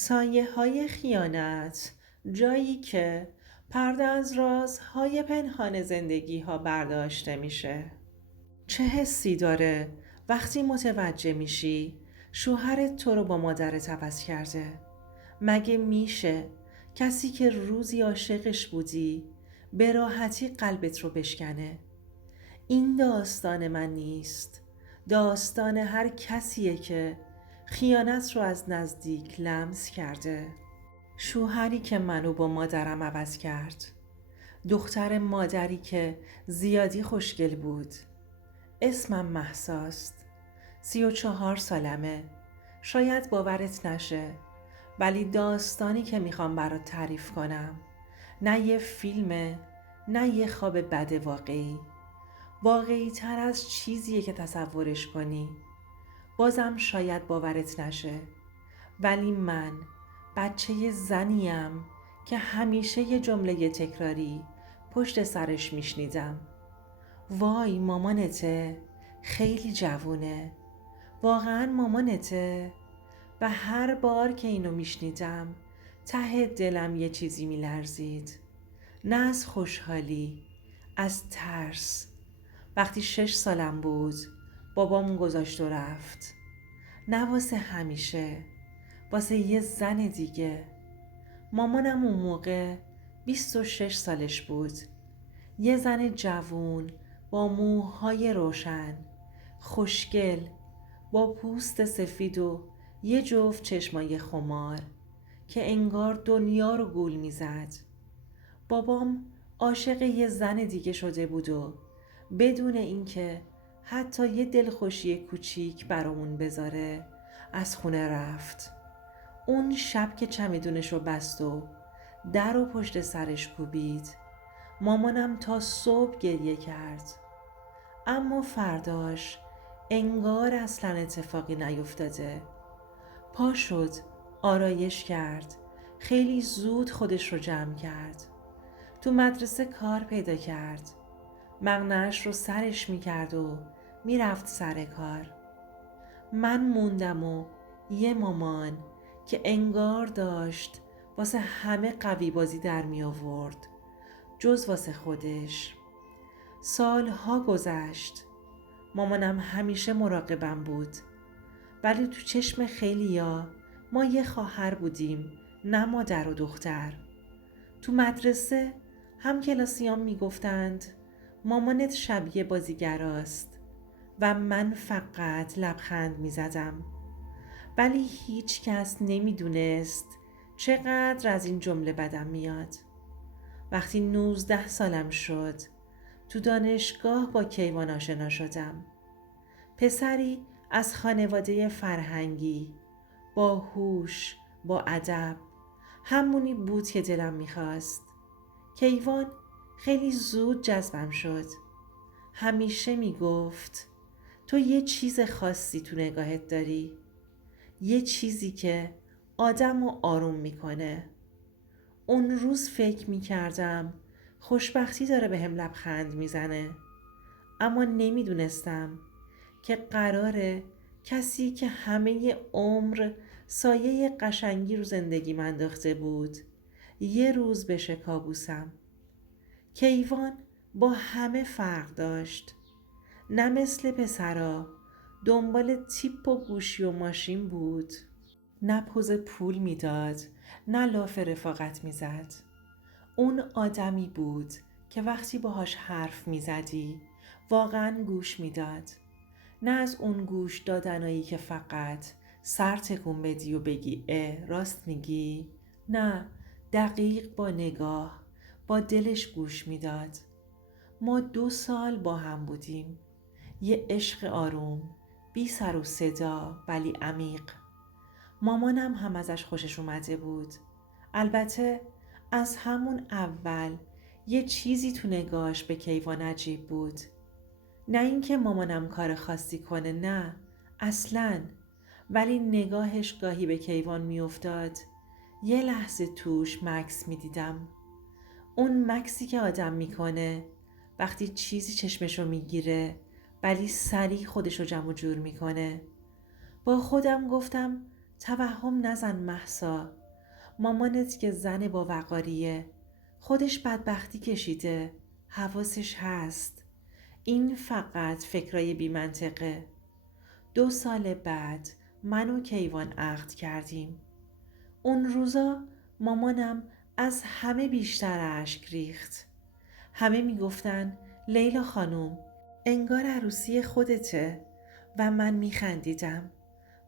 سایه‌های خیانت، جایی که پرده از رازهای پنهان زندگی‌ها برداشته میشه. چه حسی داره وقتی متوجه میشی شوهرت تو رو با مادرت عوض کرده؟ مگه میشه کسی که روزی عاشقش بودی به راحتی قلبت رو بشکنه؟ این داستان من نیست، داستان هر کسیه که خیانت رو از نزدیک لمس کرده. شوهری که منو با مادرم عوض کرد، دختر مادری که زیادی خوشگل بود. اسمم مهساست، 34 سالمه. شاید باورت نشه، ولی داستانی که میخوام برات تعریف کنم نه یه فیلمه، نه یه خواب بد واقعی. واقعی تر از چیزیه که تصورش کنی. بازم شاید باورت نشه، ولی من بچه زنیم که همیشه یه جمله تکراری پشت سرش میشنیدم: وای مامانته، خیلی جوونه، واقعا مامانته. و هر بار که اینو میشنیدم ته دلم یه چیزی میلرزید، نه از خوشحالی، از ترس. وقتی 6 سالم بود بابام گذاشت و رفت، نه واسه همیشه، واسه یه زن دیگه. مامانم اون موقع 26 سالش بود، یه زن جوون با موهای روشن، خوشگل، با پوست سفید و یه جفت چشمای خمار که انگار دنیا رو گول میزد. بابام عاشق یه زن دیگه شده بود و بدون اینکه حتی یه دلخوشی کوچیک برامون بذاره از خونه رفت. اون شب که چمدونش رو بست و در و پشت سرش کوبید، مامانم تا صبح گریه کرد. اما فرداش انگار اصلا اتفاقی نیفتاده. پا شد، آرایش کرد، خیلی زود خودش رو جمع کرد. تو مدرسه کار پیدا کرد، مقنعش رو سرش میکرد و میرفت سر کار. من موندم و یه مامان که انگار داشت واسه همه قوی بازی در می آورد جز واسه خودش. سالها گذشت، مامانم همیشه مراقبم بود، ولی تو چشم خیلیا ما یه خواهر بودیم، نه مادر و دختر. تو مدرسه هم کلاسیام میگفتند مامانت شبیه بازیگراست و من فقط لبخند میزدم، ولی هیچ کس نمیدونست چقدر از این جمله بدم میاد. وقتی 19 سالم شد تو دانشگاه با کیوان آشنا شدم. پسری از خانواده فرهنگی، با هوش، با ادب، همونی بود که دلم میخواست. کیوان خیلی زود جذبم شد. همیشه میگفت تو یه چیز خاصی تو نگاهت داری، یه چیزی که آدم رو آروم میکنه. اون روز فکر میکردم خوشبختی داره به هم لبخند میزنه، اما نمیدونستم که قراره کسی که همه عمر سایه قشنگی رو زندگی من انداخته بود یه روز بشه کابوسم. کیوان با همه فرق داشت، نه مثل پسرا دنبال تیپ و گوشی و ماشین بود، نه پوز پول میداد، نه لاف رفاقت میزد. اون آدمی بود که وقتی باهاش حرف میزدی واقعا گوش میداد، نه از اون گوش دادنایی که فقط سر تکون بدی و بگی راست میگی. نه، دقیق با نگاه، با دلش گوش میداد. ما 2 سال با هم بودیم، یه عشق آروم، بی سر و صدا ولی عمیق. مامانم هم ازش خوشش اومده بود. البته از همون اول یه چیزی تو نگاهش به کیوان عجیب بود. نه اینکه مامانم کار خاصی کنه، نه اصلاً، ولی نگاهش گاهی به کیوان میافتاد یه لحظه توش مکس میدیدم. اون مکسی که آدم میکنه وقتی چیزی چشمشو میگیره ولی سریع خودشو جمع و جور میکنه. با خودم گفتم توهم نزن مهسا. مامانت که زن با وقاریه، خودش بدبختی کشیده، حواسش هست. این فقط فکرای بی منطقه. 2 سال بعد من و کیوان عقد کردیم. اون روزا مامانم از همه بیشتر اشک ریخت. همه میگفتن لیلا خانوم انگار عروسی خودته و من میخندیدم،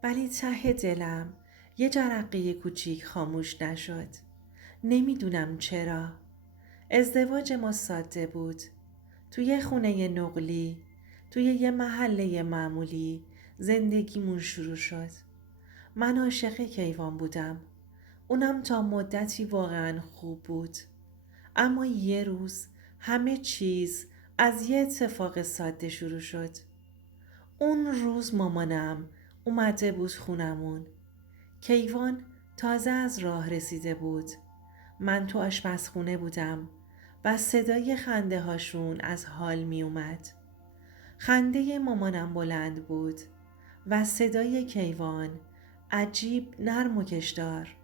ولی ته دلم یه جرقه کوچیک خاموش نشد. نمیدونم چرا. ازدواج ما ساده بود. توی خونه نقلی، توی یه محله معمولی زندگیمون شروع شد. من عاشق کیوان بودم. اونم تا مدتی واقعا خوب بود. اما یه روز همه چیز از یه اتفاق ساده شروع شد. اون روز مامانم اومده بود خونمون. کیوان تازه از راه رسیده بود. من تو آشپزخونه بودم و صدای خنده هاشون از حال می اومد. خنده مامانم بلند بود و صدای کیوان عجیب نرم و کشدار.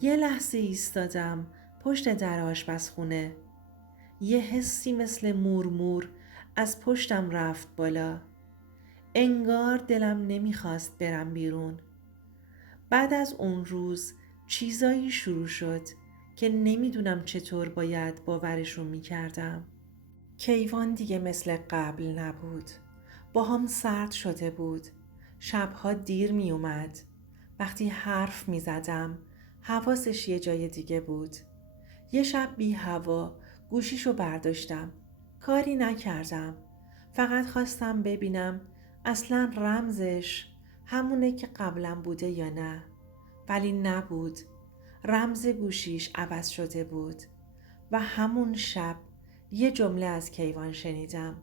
یه لحظه ایستادم پشت در آشپزخونه. یه حسی مثل مورمور از پشتم رفت بالا. انگار دلم نمیخواست برم بیرون. بعد از اون روز چیزایی شروع شد که نمیدونم چطور باید باورشون میکردم. کیوان دیگه مثل قبل نبود. با هم سرد شده بود. شبها دیر می اومد. وقتی حرف می زدم حواسش یه جای دیگه بود. یه شب بی هوا گوشیشو برداشتم. کاری نکردم. فقط خواستم ببینم اصلا رمزش همونه که قبلا بوده یا نه. ولی نبود. رمز گوشیش عوض شده بود. و همون شب یه جمله از کیوان شنیدم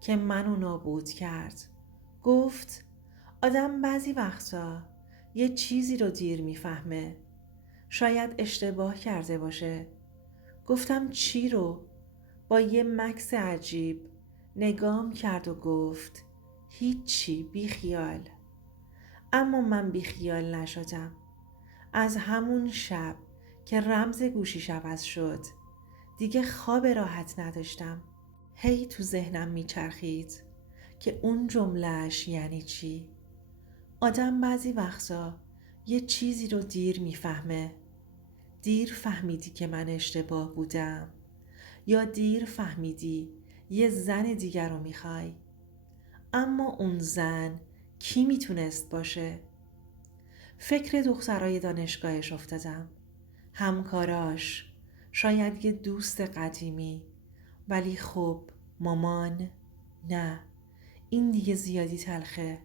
که منو نابود کرد. گفت آدم بعضی وقتا یه چیزی رو دیر میفهمه. شاید اشتباه کرده باشه. گفتم چی رو؟ با یه مکث عجیب نگام کرد و گفت هیچی، بی خیال. اما من بی خیال نشدم. از همون شب که رمز گوشیش عوض شد دیگه خواب راحت نداشتم. هی تو ذهنم میچرخید که اون جملهش یعنی چی؟ آدم بعضی وقتا یه چیزی رو دیر میفهمه. دیر فهمیدی که من اشتباه بودم، یا دیر فهمیدی یه زن دیگر رو میخوای. اما اون زن کی میتونست باشه؟ فکر دخترای دانشگاهش افتادم. همکاراش، شاید یه دوست قدیمی. ولی خب مامان نه، این دیگه زیادی تلخه،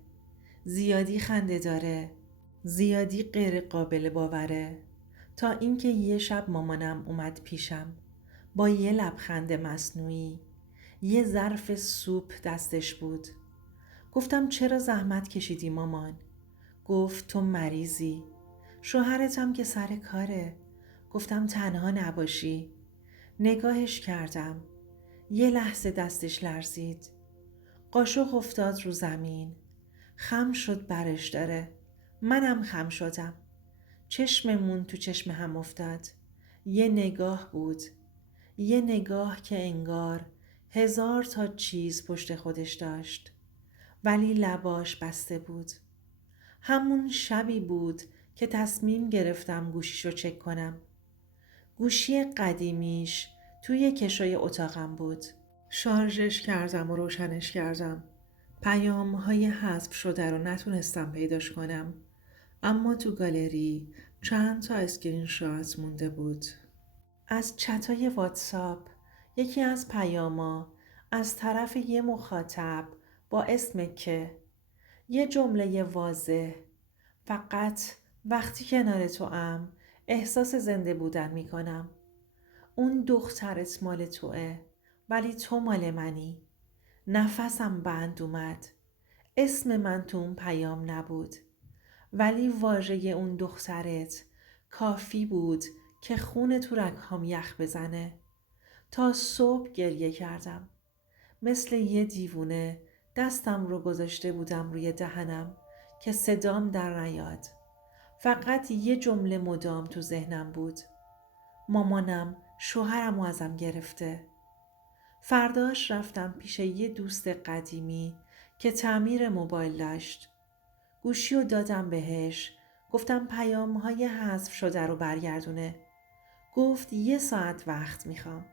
زیادی خنده داره، زیادی غیر قابل باوره. تا اینکه یه شب مامانم اومد پیشم با یه لبخند مصنوعی. یه ظرف سوپ دستش بود. گفتم چرا زحمت کشیدی مامان؟ گفت تو مریضی. شوهرتم که سر کاره. گفتم تنها نباشی. نگاهش کردم. یه لحظه دستش لرزید. قاشق افتاد رو زمین. خم شد برش داره. منم خم شدم. چشممون تو چشم هم افتاد. یه نگاه بود. یه نگاه که انگار 1000 تا چیز پشت خودش داشت. ولی لباش بسته بود. همون شبی بود که تصمیم گرفتم گوشیشو چک کنم. گوشی قدیمیش توی کشوی اتاقم بود. شارژش کردم و روشنش کردم. پیام‌های حذف شده رو نتونستم پیداش کنم. اما تو گالری چند تا اسکرین شات مونده بود. از چتای واتساپ یکی از پیاما از طرف یه مخاطب با اسم که، یه جمله واضح: فقط وقتی کنار تو ام احساس زنده بودن میکنم. اون دخترت مال توه ولی تو مال منی. نفسم بند اومد. اسم من تو اون پیام نبود، ولی واژه اون دخترت کافی بود که خون تو رگ‌هام یخ بزنه. تا صبح گریه کردم. مثل یه دیوونه دستم رو گذاشته بودم روی دهنم که صدام در نیاد. فقط یه جمله مدام تو ذهنم بود: مامانم شوهرمو ازم گرفته. فرداش رفتم پیش یه دوست قدیمی که تعمیر موبایل داشت. گوشی رو دادم بهش، گفتم پیام‌های حذف شده رو برگردونه. گفت 1 ساعت وقت میخوام.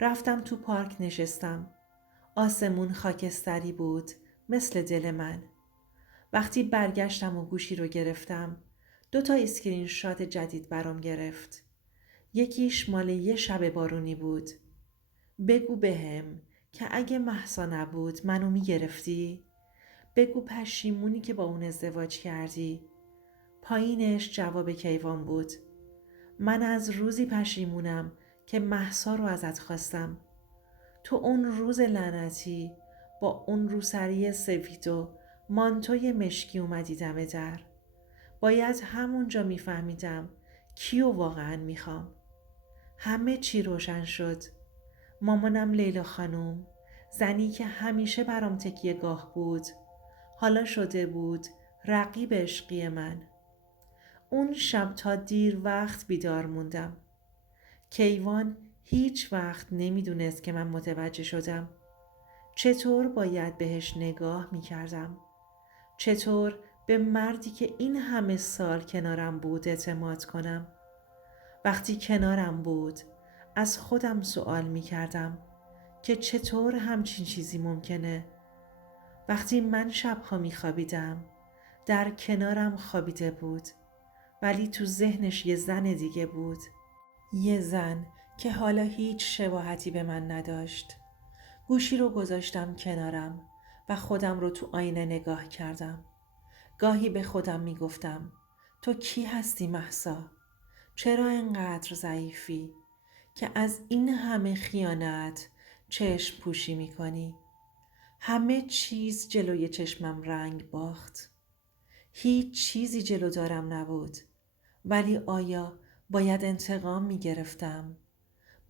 رفتم تو پارک نشستم. آسمون خاکستری بود، مثل دل من. وقتی برگشتم و گوشی رو گرفتم، 2 اسکرین شات جدید برام گرفت. یکیش مال یه شب بارونی بود. بگو بهم که اگه مهسا نبود منو میگرفتی؟ بگو پشیمونی که با اون ازدواج کردی. پایینش جواب کیوان بود: من از روزی پشیمونم که مهسا رو ازت خواستم. تو اون روز لعنتی با اون روسری سفید و مانتوی مشکی اومدی دم در. باید همونجا میفهمیدم کیو واقعا میخوام. همه چی روشن شد. مامانم لیلا خانوم، زنی که همیشه برام تکیه گاه بود، حالا شده بود رقیب عشقی من. اون شب تا دیر وقت بیدار موندم. کیوان هیچ وقت نمیدونست که من متوجه شدم. چطور باید بهش نگاه میکردم؟ چطور به مردی که این همه سال کنارم بود اعتماد کنم؟ وقتی کنارم بود از خودم سوال میکردم که چطور همچین چیزی ممکنه؟ وقتی من شبها میخوابیدم در کنارم خوابیده بود، ولی تو ذهنش یه زن دیگه بود. یه زن که حالا هیچ شباهتی به من نداشت. گوشی رو گذاشتم کنارم و خودم رو تو آینه نگاه کردم. گاهی به خودم میگفتم تو کی هستی مهسا؟ چرا اینقدر ضعیفی که از این همه خیانت چشم پوشی میکنی؟ همه چیز جلوی چشمم رنگ باخت. هیچ چیزی جلو دارم نبود. ولی آیا باید انتقام میگرفتم؟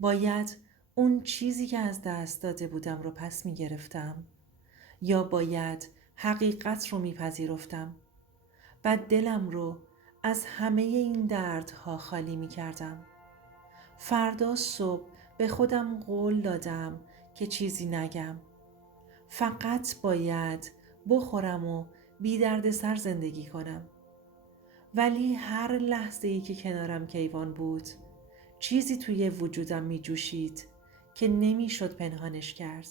باید اون چیزی که از دست داده بودم رو پس میگرفتم؟ یا باید حقیقت رو میپذیرفتم و دلم رو از همه این دردها خالی میکردم؟ فردا صبح به خودم قول دادم که چیزی نگم. فقط باید بخورم و بی درد سر زندگی کنم. ولی هر لحظه ای که کنارم کیوان بود چیزی توی وجودم می جوشید که نمی شد پنهانش کرد.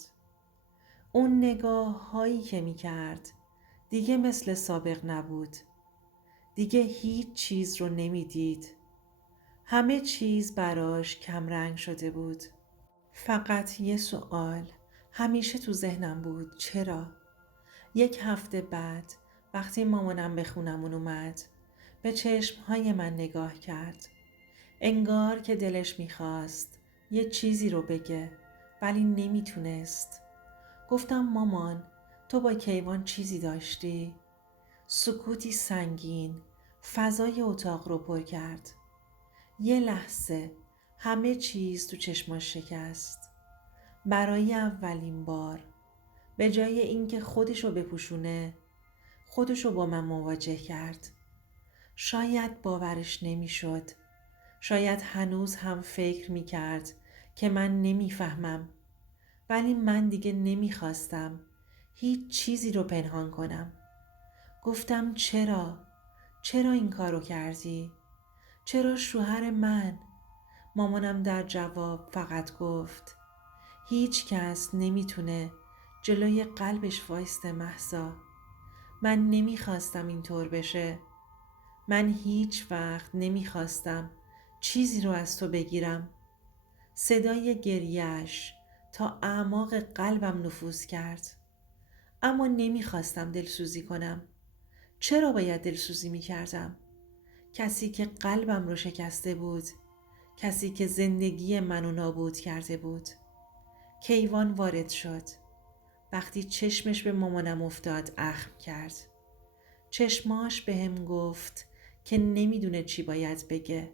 اون نگاه هایی که می کرد دیگه مثل سابق نبود. دیگه هیچ چیز رو نمی دید. همه چیز براش کمرنگ شده بود. فقط یه سوال همیشه تو ذهنم بود: چرا؟ 1 هفته بعد وقتی مامانم به خونمون اومد به چشمهای من نگاه کرد. انگار که دلش میخواست یه چیزی رو بگه ولی نمیتونست. گفتم مامان تو با کیوان چیزی داشتی؟ سکوتی سنگین فضای اتاق رو پر کرد. یه لحظه همه چیز تو چشماش شکست. برای اولین بار به جای اینکه خودشو بپوشونه خودشو با من مواجه کرد. شاید باورش نمیشد. شاید هنوز هم فکر میکرد که من نمیفهمم. ولی من دیگه نمیخواستم هیچ چیزی رو پنهان کنم. گفتم چرا؟ چرا این کارو کردی؟ چرا شوهر من؟ مامانم در جواب فقط گفت هیچ کس نمیتونه جلوی قلبش وایسته مهسا. من نمیخواستم اینطور بشه. من هیچ وقت نمیخواستم چیزی رو از تو بگیرم. صدای گریه‌اش تا اعماق قلبم نفوذ کرد. اما نمیخواستم دلسوزی کنم. چرا باید دلسوزی میکردم؟ کسی که قلبم رو شکسته بود، کسی که زندگی منو نابود کرده بود. کیوان وارد شد. وقتی چشمش به مامانم افتاد اخم کرد. چشماش به هم گفت که نمیدونه چی باید بگه.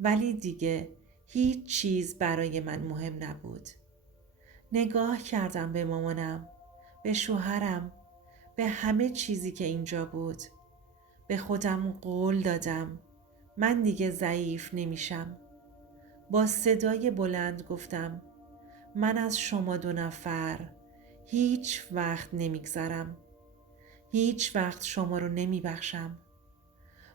ولی دیگه هیچ چیز برای من مهم نبود. نگاه کردم به مامانم، به شوهرم، به همه چیزی که اینجا بود. به خودم قول دادم من دیگه ضعیف نمیشم. با صدای بلند گفتم من از شما 2 نفر هیچ وقت نمیگذرم. هیچ وقت شما رو نمیبخشم.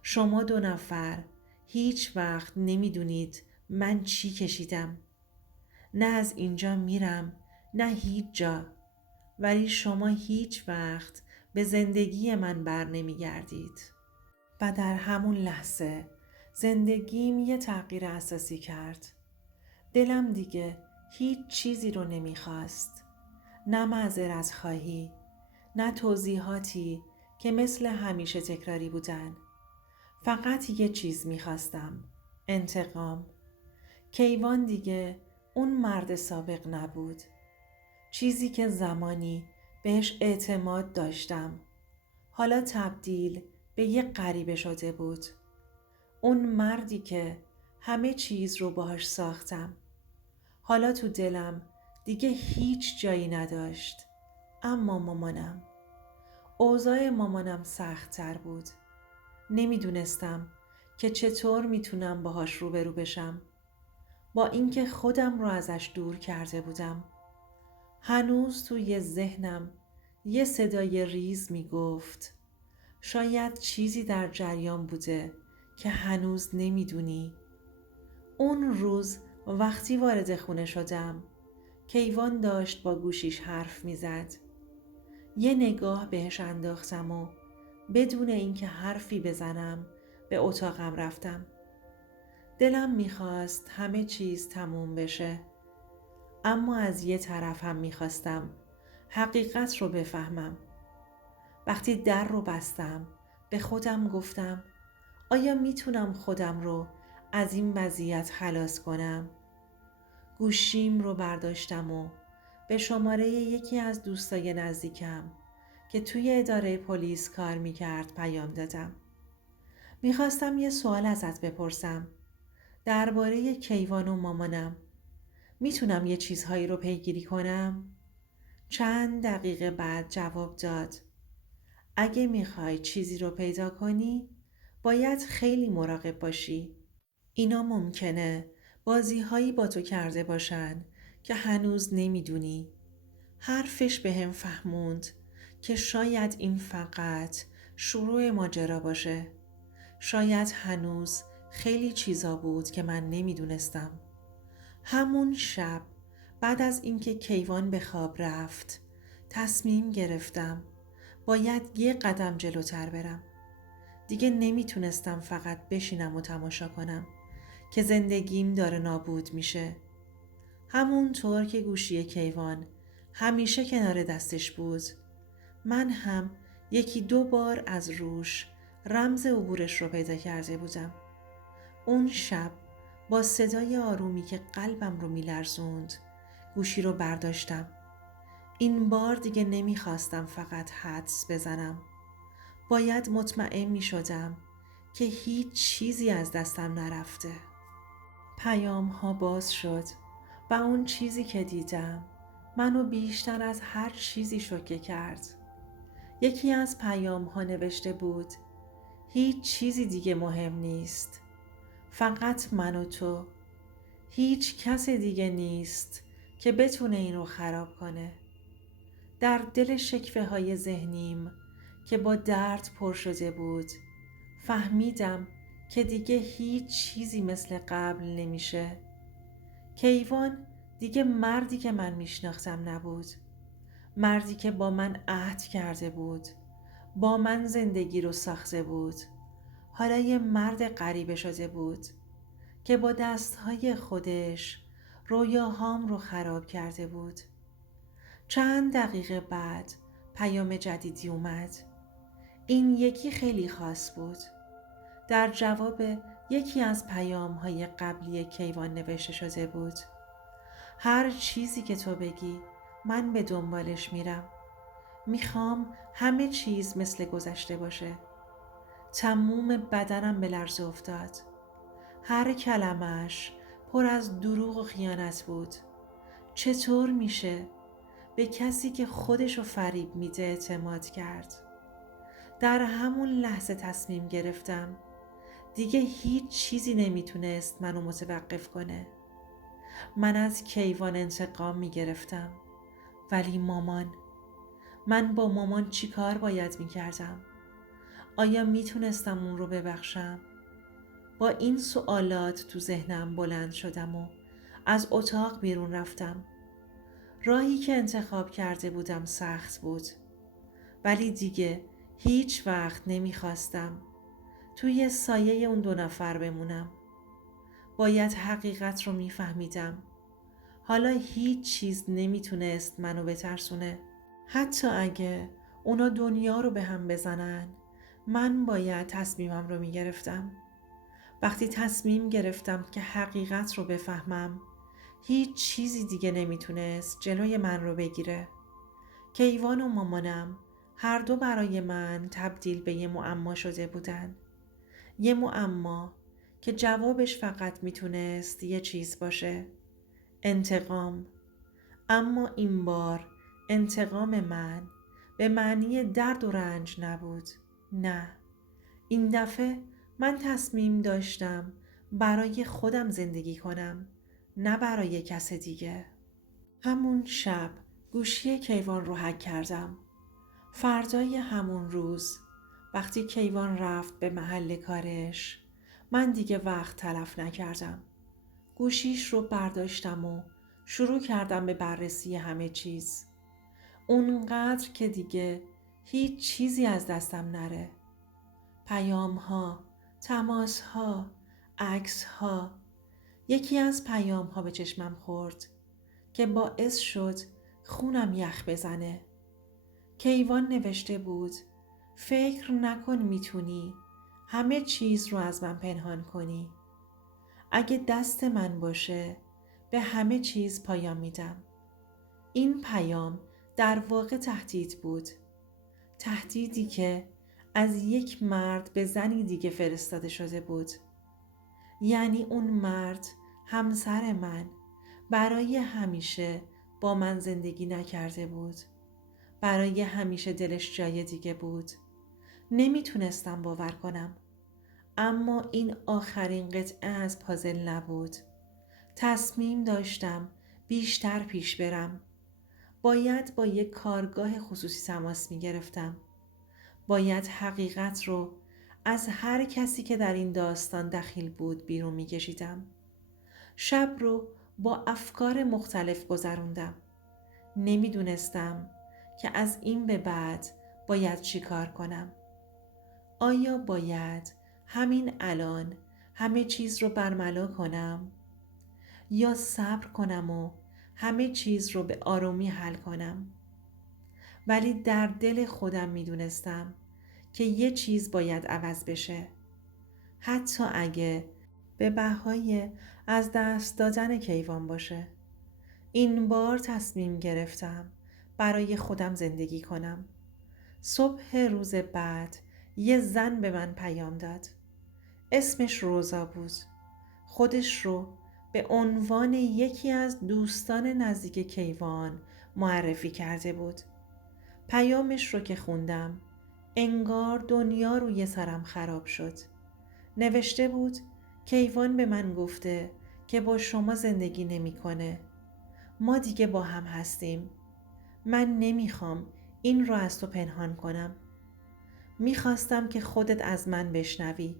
شما 2 نفر هیچ وقت نمیدونید من چی کشیدم. نه از اینجا میرم نه هیچ جا، ولی شما هیچ وقت به زندگی من بر نمیگردید. و در همون لحظه زندگیم یه تغییر اساسی کرد. دلم دیگه هیچ چیزی رو نمیخواست. نه معذرت خواهی، نه توضیحاتی که مثل همیشه تکراری بودن. فقط یه چیز میخواستم، انتقام. کیوان دیگه اون مرد سابق نبود. چیزی که زمانی بهش اعتماد داشتم حالا تبدیل به یه غریبه شده بود. اون مردی که همه چیز رو باهاش ساختم حالا تو دلم دیگه هیچ جایی نداشت. اما مامانم، اوضاع مامانم سخت تر بود. نمیدونستم که چطور میتونم باهاش روبرو بشم، با اینکه خودم رو ازش دور کرده بودم. هنوز توی ذهنم یه صدای ریز میگفت شاید چیزی در جریان بوده که هنوز نمیدونی. اون روز وقتی وارد خونه شدم کیوان داشت با گوشیش حرف میزد. یه نگاه بهش انداختم و بدون اینکه حرفی بزنم به اتاقم رفتم. دلم میخواست همه چیز تموم بشه، اما از یه طرف هم میخواستم حقیقت رو بفهمم. وقتی در رو بستم به خودم گفتم آیا میتونم خودم رو از این وضعیت خلاص کنم؟ گوشیم رو برداشتم و به شماره یکی از دوستای نزدیکم که توی اداره پلیس کار میکرد پیام دادم. میخواستم یه سوال ازت بپرسم درباره کیوان و مامانم. میتونم یه چیزهایی رو پیگیری کنم؟ چند دقیقه بعد جواب داد اگه میخوای چیزی رو پیدا کنی باید خیلی مراقب باشی. اینا ممکنه بازی‌هایی با تو کرده باشن که هنوز نمیدونی. حرفش بهم فهموند که شاید این فقط شروع ماجرا باشه. شاید هنوز خیلی چیزا بود که من نمیدونستم. همون شب بعد از اینکه کیوان به خواب رفت تصمیم گرفتم باید یه قدم جلوتر برم. دیگه نمیتونستم فقط بشینم و تماشا کنم که زندگیم داره نابود میشه. همونطور که گوشی کیوان همیشه کنار دستش بود، من هم 1-2 بار از روش رمز عبورش رو پیدا کرده بودم. اون شب با صدای آرومی که قلبم رو میلرزوند گوشی رو برداشتم. این بار دیگه نمیخواستم فقط حدس بزنم. باید مطمئن میشدم که هیچ چیزی از دستم نرفته. پیام ها باز شد و اون چیزی که دیدم منو بیشتر از هر چیزی شوکه کرد. یکی از پیام ها نوشته بود هیچ چیزی دیگه مهم نیست، فقط من و تو. هیچ کس دیگه نیست که بتونه این رو خراب کنه. در دل شکوه های ذهنیم که با درد پر شده بود فهمیدم که دیگه هیچ چیزی مثل قبل نمیشه. کیوان دیگه مردی که من میشناختم نبود. مردی که با من عهد کرده بود، با من زندگی رو ساخته بود. حالا یه مرد غریبه شده بود که با دستهای خودش رویاهام رو خراب کرده بود. چند دقیقه بعد پیام جدیدی اومد. این یکی خیلی خاص بود. در جواب یکی از پیام‌های قبلی کیوان نوشته شده بود هر چیزی که تو بگی من به دنبالش میرم. میخوام همه چیز مثل گذشته باشه. تموم بدنم به لرزه افتاد. هر کلمش پر از دروغ و خیانت بود. چطور میشه به کسی که خودشو فریب میده اعتماد کرد؟ در همون لحظه تصمیم گرفتم دیگه هیچ چیزی نمیتونست منو متوقف کنه. من از کیوان انتقام میگرفتم، ولی من با مامان چی کار باید میکردم؟ آیا میتونستم اون رو ببخشم؟ با این سوالات تو ذهنم بلند شدم و از اتاق بیرون رفتم. راهی که انتخاب کرده بودم سخت بود، ولی دیگه هیچ وقت نمیخواستم توی سایه اون 2 نفر بمونم. باید حقیقت رو میفهمیدم. حالا هیچ چیز نمیتونست منو بترسونه. حتی اگه اونا دنیا رو به هم بزنن، من باید تصمیمم رو میگرفتم. وقتی تصمیم گرفتم که حقیقت رو بفهمم، هیچ چیزی دیگه نمیتونست جلوی من رو بگیره. کیوان و مامانم هر دو برای من تبدیل به یه معما شده بودن. یه معما که جوابش فقط میتونست یه چیز باشه: انتقام. اما این بار انتقام من به معنی درد و رنج نبود. نه، این دفعه من تصمیم داشتم برای خودم زندگی کنم، نه برای کس دیگه. همون شب گوشی کیوان رو هک کردم. فردای همون روز وقتی کیوان رفت به محل کارش، من دیگه وقت تلف نکردم. گوشیش رو برداشتم و شروع کردم به بررسی همه چیز. اونقدر که دیگه هیچ چیزی از دستم نره. پیام ها، تماس ها، عکس ها. یکی از پیام ها به چشمم خورد که باعث شد خونم یخ بزنه. کیوان نوشته بود: فکر نکن میتونی همه چیز رو از من پنهان کنی. اگه دست من باشه به همه چیز پایان میدم. این پیام در واقع تهدید بود. تهدیدی که از یک مرد به زنی دیگه فرستاده شده بود. یعنی اون مرد، همسر من، برای همیشه با من زندگی نکرده بود. برای همیشه دلش جای دیگه بود. نمیتونستم باور کنم. اما این آخرین قطعه از پازل نبود. تصمیم داشتم بیشتر پیش برم. باید با یک کارگاه خصوصی تماس میگرفتم. باید حقیقت رو از هر کسی که در این داستان دخیل بود بیرون میکشیدم. شب رو با افکار مختلف گذروندم. نمیدونستم که از این به بعد باید چی کار کنم. آیا باید همین الان همه چیز رو برملا کنم؟ یا صبر کنم و همه چیز رو به آرومی حل کنم؟ ولی در دل خودم میدونستم که یه چیز باید عوض بشه. حتی اگه به بهای از دست دادن کیوان باشه. این بار تصمیم گرفتم برای خودم زندگی کنم. صبح روز بعد یه زن به من پیام داد. اسمش روزا بود. خودش رو به عنوان یکی از دوستان نزدیک کیوان معرفی کرده بود. پیامش رو که خوندم، انگار دنیا روی سرم خراب شد. نوشته بود: کیوان به من گفته که با شما زندگی نمی‌کنه. ما دیگه با هم هستیم. من نمیخوام این رو از تو پنهان کنم. میخواستم که خودت از من بشنوی.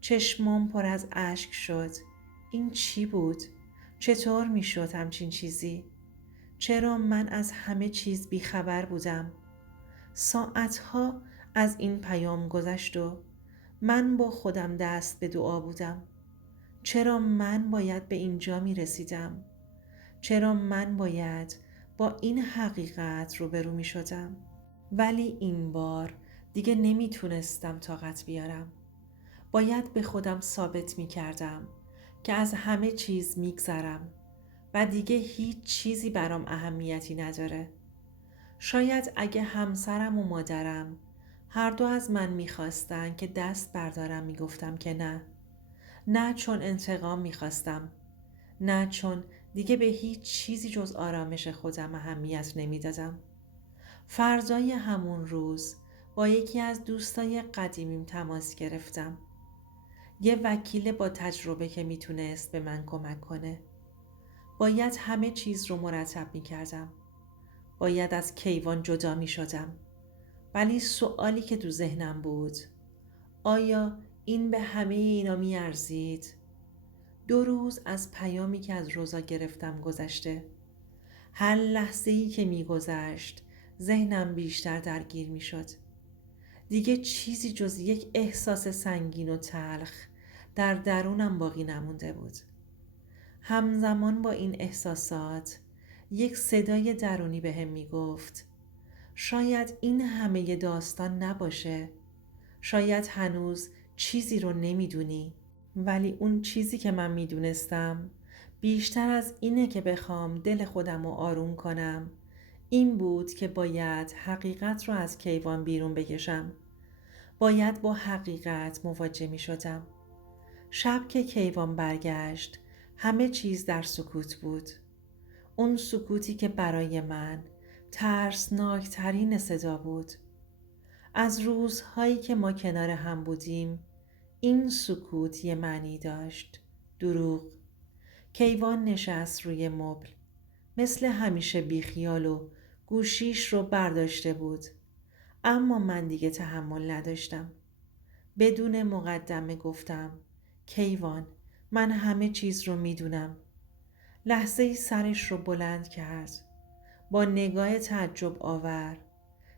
چشمام پر از اشک شد. این چی بود؟ چطور میشد همچین چیزی؟ چرا من از همه چیز بیخبر بودم؟ ساعتها از این پیام گذشت و من با خودم دست به دعا بودم. چرا من باید به اینجا می رسیدم؟ چرا من باید با این حقیقت روبرو می شدم؟ ولی این بار دیگه نمی تونستم طاقت بیارم. باید به خودم ثابت می کردم که از همه چیز می گذرم و دیگه هیچ چیزی برام اهمیتی نداره. شاید اگه همسرم و مادرم هر دو از من میخواستن که دست بردارم میگفتم که نه. نه چون انتقام میخواستم. نه چون دیگه به هیچ چیزی جز آرامش خودم اهمیت نمیدادم. فردای همون روز با یکی از دوستای قدیمیم تماس گرفتم. یه وکیل با تجربه که میتونست به من کمک کنه. باید همه چیز رو مرتب میکردم. باید از کیوان جدا میشدم. ولی سوالی که تو ذهنم بود، آیا این به همه اینا میارزید؟ 2 روز از پیامی که از روزا گرفتم گذشته. هر لحظه‌ای که میگذشت ذهنم بیشتر درگیر میشد. دیگه چیزی جز یک احساس سنگین و تلخ در درونم باقی نمونده بود. همزمان با این احساسات یک صدای درونی بهم میگفت شاید این همه داستان نباشه. شاید هنوز چیزی رو نمیدونی. ولی اون چیزی که من میدونستم بیشتر از اینه که بخوام دل خودم رو آروم کنم این بود که باید حقیقت رو از کیوان بیرون بکشم. باید با حقیقت مواجه می شدم. شب که کیوان برگشت همه چیز در سکوت بود. اون سکوتی که برای من ترسناکترین صدا بود. از روزهایی که ما کنار هم بودیم این سکوت یه معنی داشت. دروغ. کیوان نشست روی مبل. مثل همیشه بیخیال و گوشیش رو برداشته بود. اما من دیگه تحمل نداشتم. بدون مقدمه گفتم کیوان من همه چیز رو میدونم. لحظه‌ای سرش رو بلند کرد. با نگاه تعجب آور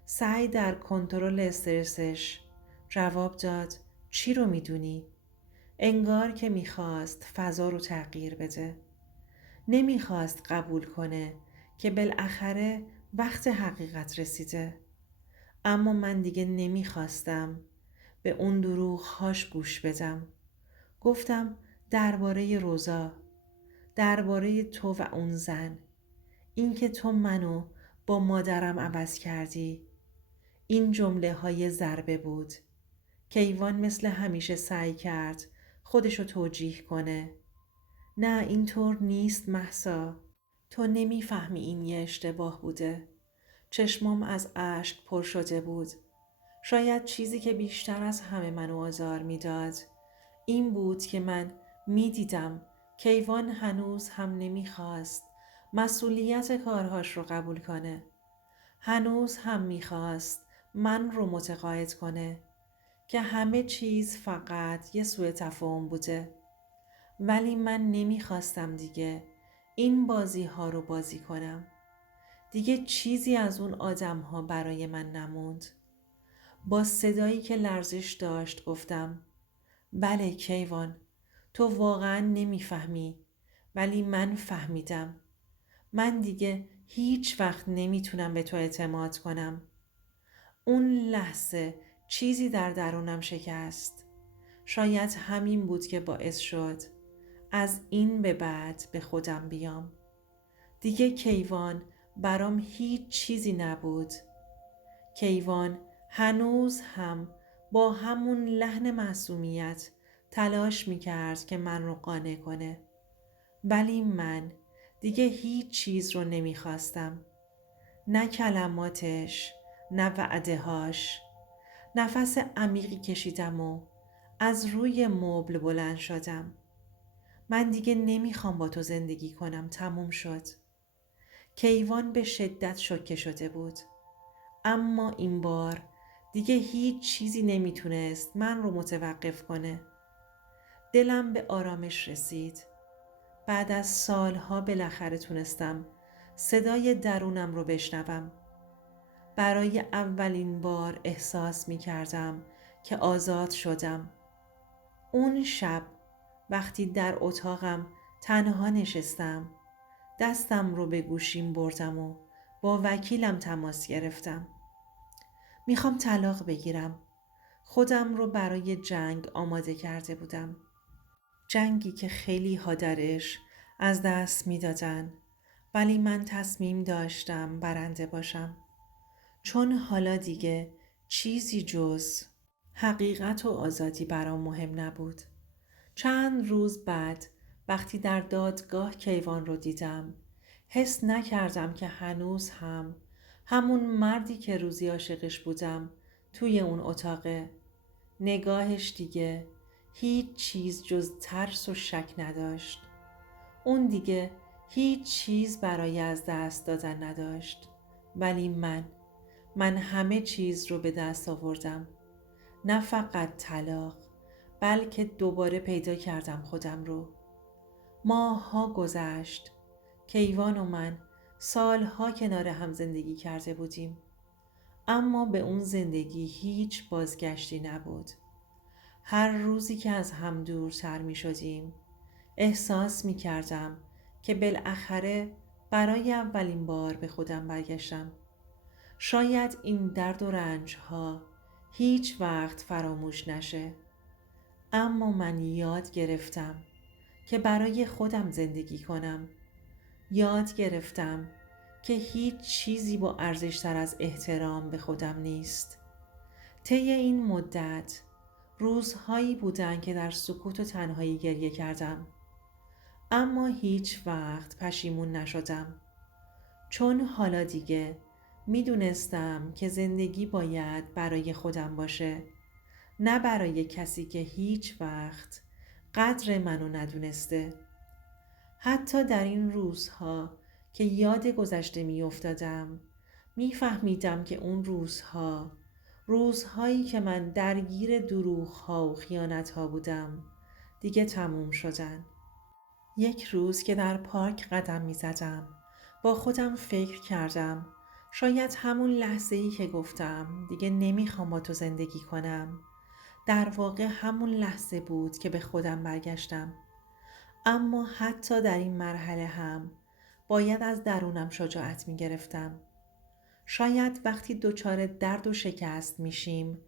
سعی در کنترل استرسش جواب داد چی رو میدونی؟ انگار که میخواست فضا رو تغییر بده. نمیخواست قبول کنه که بالاخره وقت حقیقت رسیده. اما من دیگه نمیخواستم به اون دروغ‌هاش گوش بدم. گفتم درباره روزا، درباره تو و اون زن، اینکه تو منو با مادرم عوض کردی. این جمله های ضربه بود. کیوان مثل همیشه سعی کرد خودشو توجیه کنه. نه اینطور نیست مهسا. تو نمیفهمی این یه اشتباه بوده. چشمام از اشک پر شده بود. شاید چیزی که بیشتر از همه منو آزار میداد این بود که من میدیدم کیوان هنوز هم نمیخواست مسئولیت کارهاش رو قبول کنه. هنوز هم میخواست من رو متقاعد کنه که همه چیز فقط یه سوء تفاهم بوده. ولی من نمیخواستم دیگه این بازی ها رو بازی کنم. دیگه چیزی از اون آدم ها برای من نموند. با صدایی که لرزش داشت گفتم بله کیوان تو واقعا نمیفهمی ولی من فهمیدم. من دیگه هیچ وقت نمیتونم به تو اعتماد کنم. اون لحظه چیزی در درونم شکست. شاید همین بود که باعث شد از این به بعد به خودم بیام. دیگه کیوان برام هیچ چیزی نبود. کیوان هنوز هم با همون لحن معصومیت تلاش میکرد که من رو قانع کنه. ولی من دیگه هیچ چیز رو نمیخواستم. نه کلماتش، نه وعده‌هاش. نفس عمیقی کشیدم و از روی مبل بلند شدم. من دیگه نمیخوام با تو زندگی کنم. تموم شد. کیوان به شدت شوکه شده بود. اما این بار دیگه هیچ چیزی نمیتونست من رو متوقف کنه. دلم به آرامش رسید. بعد از سالها بالاخره تونستم صدای درونم رو بشنوم. برای اولین بار احساس می کردم که آزاد شدم. اون شب وقتی در اتاقم تنها نشستم دستم رو به گوشیم بردم و با وکیلم تماس گرفتم. میخوام طلاق بگیرم. خودم رو برای جنگ آماده کرده بودم. جنگی که خیلی ها درش از دست میدادن ولی من تصمیم داشتم برنده باشم. چون حالا دیگه چیزی جز حقیقت و آزادی برام مهم نبود. چند روز بعد وقتی در دادگاه کیوان رو دیدم حس نکردم که هنوز هم همون مردی که روزی عاشقش بودم توی اون اتاقه. نگاهش دیگه هیچ چیز جز ترس و شک نداشت. اون دیگه هیچ چیز برای از دست دادن نداشت. ولی من همه چیز رو به دست آوردم. نه فقط طلاق، بلکه دوباره پیدا کردم خودم رو. ماه‌ها گذشت. کیوان و من سالها کنار هم زندگی کرده بودیم. اما به اون زندگی هیچ بازگشتی نبود. هر روزی که از هم دورتر می شدیم، احساس می کردم که بالاخره برای اولین بار به خودم برگشتم. شاید این درد و رنج ها هیچ وقت فراموش نشه. اما من یاد گرفتم که برای خودم زندگی کنم. یاد گرفتم که هیچ چیزی با ارزشتر از احترام به خودم نیست. طی این مدت روزهایی بودن که در سکوت و تنهایی گریه کردم. اما هیچ وقت پشیمون نشدم. چون حالا دیگه میدونستم که زندگی باید برای خودم باشه، نه برای کسی که هیچ وقت قدر منو ندونسته. حتی در این روزها که یاد گذشته می افتادم، می فهمیدم که اون روزهایی که من درگیر دروغ‌ها و خیانت‌ها بودم دیگه تموم شدن. یک روز که در پارک قدم می زدم، با خودم فکر کردم شاید همون لحظه‌ای که گفتم دیگه نمیخوام با تو زندگی کنم، در واقع همون لحظه بود که به خودم برگشتم. اما حتی در این مرحله هم باید از درونم شجاعت می گرفتم. شاید وقتی دچار درد و شکست میشیم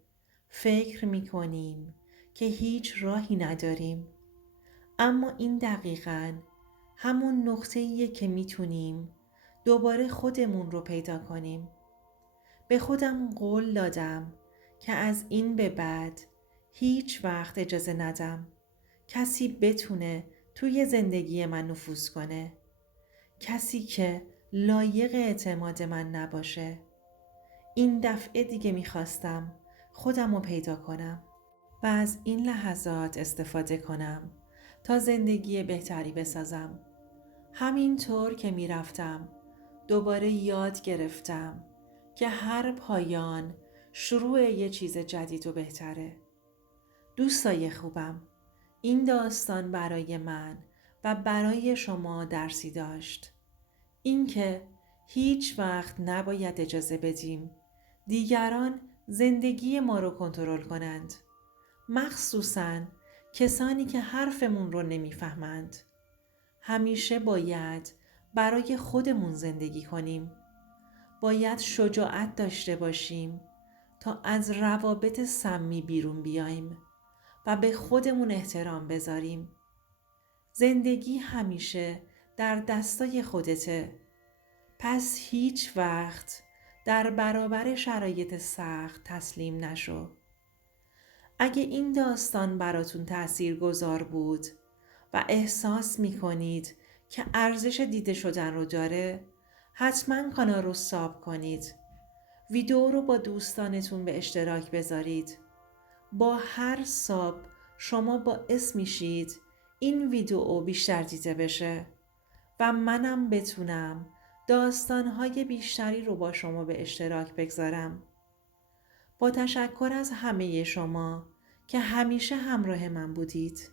فکر می کنیم که هیچ راهی نداریم. اما این دقیقاً همون نقطه‌ایه که میتونیم دوباره خودمون رو پیدا کنیم. به خودم قول دادم که از این به بعد هیچ وقت اجازه ندم کسی بتونه توی زندگی من نفوذ کنه. کسی که لایق اعتماد من نباشه. این دفعه دیگه میخواستم خودم رو پیدا کنم و از این لحظات استفاده کنم تا زندگی بهتری بسازم. همینطور که میرفتم دوباره یاد گرفتم که هر پایان شروع یه چیز جدید و بهتره. دوستای خوبم، این داستان برای من و برای شما درسی داشت. اینکه هیچ وقت نباید اجازه بدیم دیگران زندگی ما رو کنترل کنند. مخصوصاً کسانی که حرفمون رو نمیفهمند. همیشه باید برای خودمون زندگی کنیم. باید شجاعت داشته باشیم تا از روابط سمی بیرون بیایم و به خودمون احترام بذاریم. زندگی همیشه در دستای خودته. پس هیچ وقت در برابر شرایط سخت تسلیم نشو. اگه این داستان براتون تأثیرگذار بود و احساس می‌کنید که ارزش دیده شدن رو داره، حتما کانال رو ساب کنید. ویدیو رو با دوستانتون به اشتراک بذارید. با هر ساب شما باعث میشید این ویدیو بیشتر دیده بشه و منم بتونم داستان‌های بیشتری رو با شما به اشتراک بگذارم. با تشکر از همه شما که همیشه همراه من بودید.